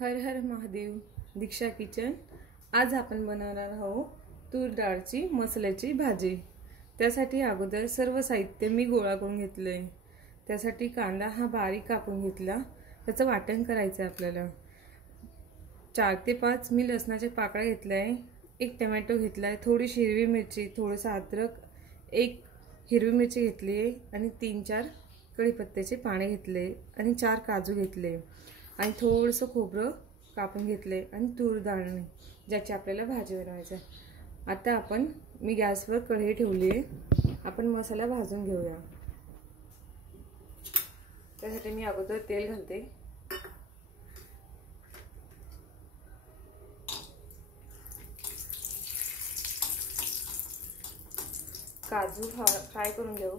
हर हर महादेव। दीक्षा kitchen. आज आपण बनवणार आहोत तूर डाळची मसाल्याची भाजी। त्यासाठी अगोदर सर्व साहित्य मी गोळा करून घेतले। त्यासाठी कांदा हा बारीक कापून घेतला, त्याचं वाटण करायचं आपल्याला। 4 ते 5 मी लसणाच्या पाकळ्या घेतलाय, एक टोमॅटो घेतलाय, थोडीशी हिरवी मिरची, थोडंसं अद्रक, एक हिरवी मिरची घेतली आणि 3-4 कढीपत्त्याचे पाने घेतले आणि 4 काजू घेतले आणि थोडंसं खोबरं कापून घेतले आणि तूर डाळ ज्याची आपल्याला भाजी बनवायची आहे। आता मी गॅसवर कढई ठेवली आहे, आपण मसाला भाजून घेऊया। त्यासाठी मी अगोदर तेल घालते। काजू फ्राय करून घेऊ।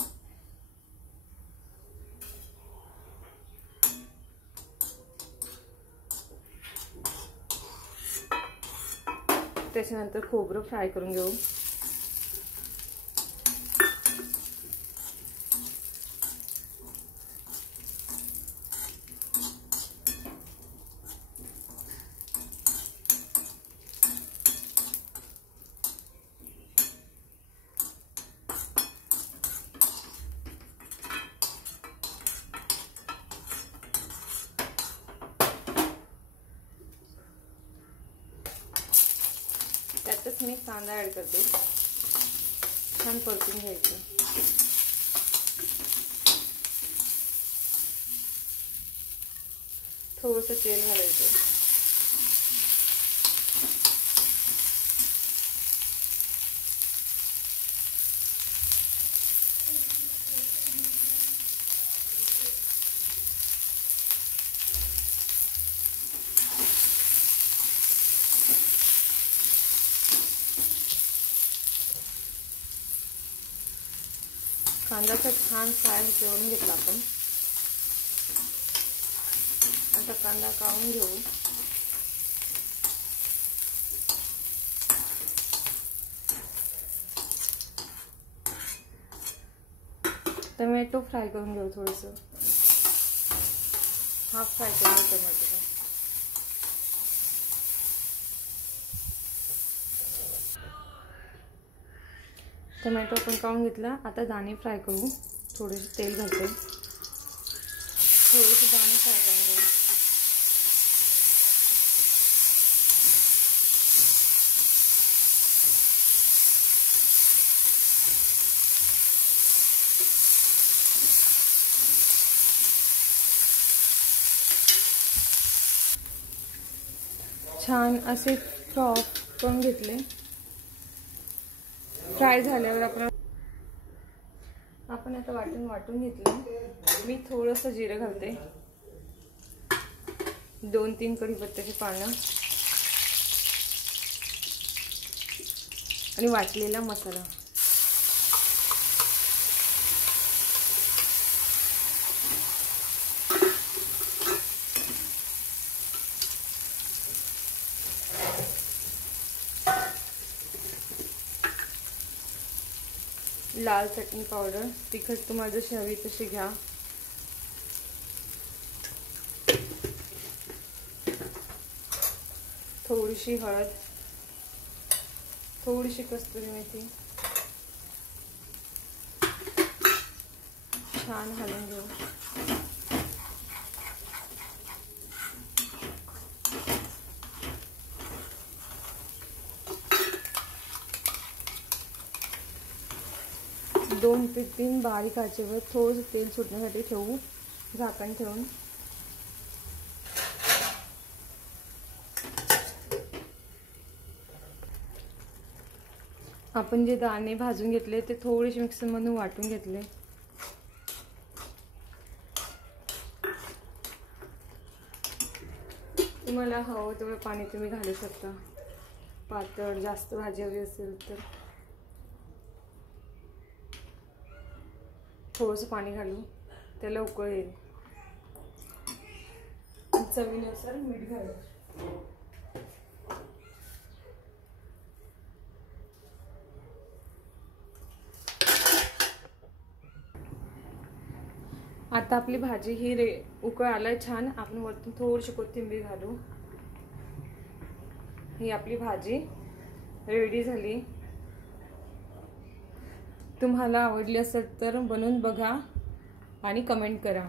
त्याच्यानंतर खोबरं फ्राय करून घेऊ। त्यातच मी कांदा ऍड करते, छान परतून घ्यायचं। थोडंसं तेल घालायचं। कांद्याचा छान फ्राय करून घेतला आपण। आता कांदा काढून घेऊ। टोमॅटो फ्राय करून घेऊ, थोडंसं हाफ फ्राय करून घेऊ टोमॅटो। टोमॅटो आपण काढून घेतला, आता दाणे फ्राय करू। थोडेसे तेल घालते, थोडेसे दाणे फ्राय करून घेऊ। छान असे फ्राय करून घेतले। फ्राय झाल्यावर आपण आता वाटून घेतलं। मी थोडंसं जिरं घालते, 2-3 कढीपत्त्याची पानं आणि वाटलेला मसाला। लाल चटणी पावडर, तिखट तुम्हाला जशी हवी तशी घ्या। थोडीशी हळद, थोडीशी कस्तुरी मेथी, छान हलवून घेऊ। दोन ते 3 बारीक आचेवर थोडंसं तेल सुटण्यासाठी ठेवू, झाकण ठेवून। आपण जे दाणे भाजून घेतले ते थोडेसे मिक्सरमधून वाटून घेतले। तुम्हाला हवं तेवढं पाणी तुम्ही घालू शकता, पातळ जास्त भाजी हवी असेल तर। थोडंसं पाणी घालू, त्याला उकळ येईल। चवीनुसार मीठ घालू। आता आपली भाजी ही उकळ आलाय छान। आपण वरतून थोडीशी कोथिंबीर घालू। ही आपली भाजी रेडी झाली। तुम्हाला आवडली असेल तर बनवून बघा आणि कमेंट करा।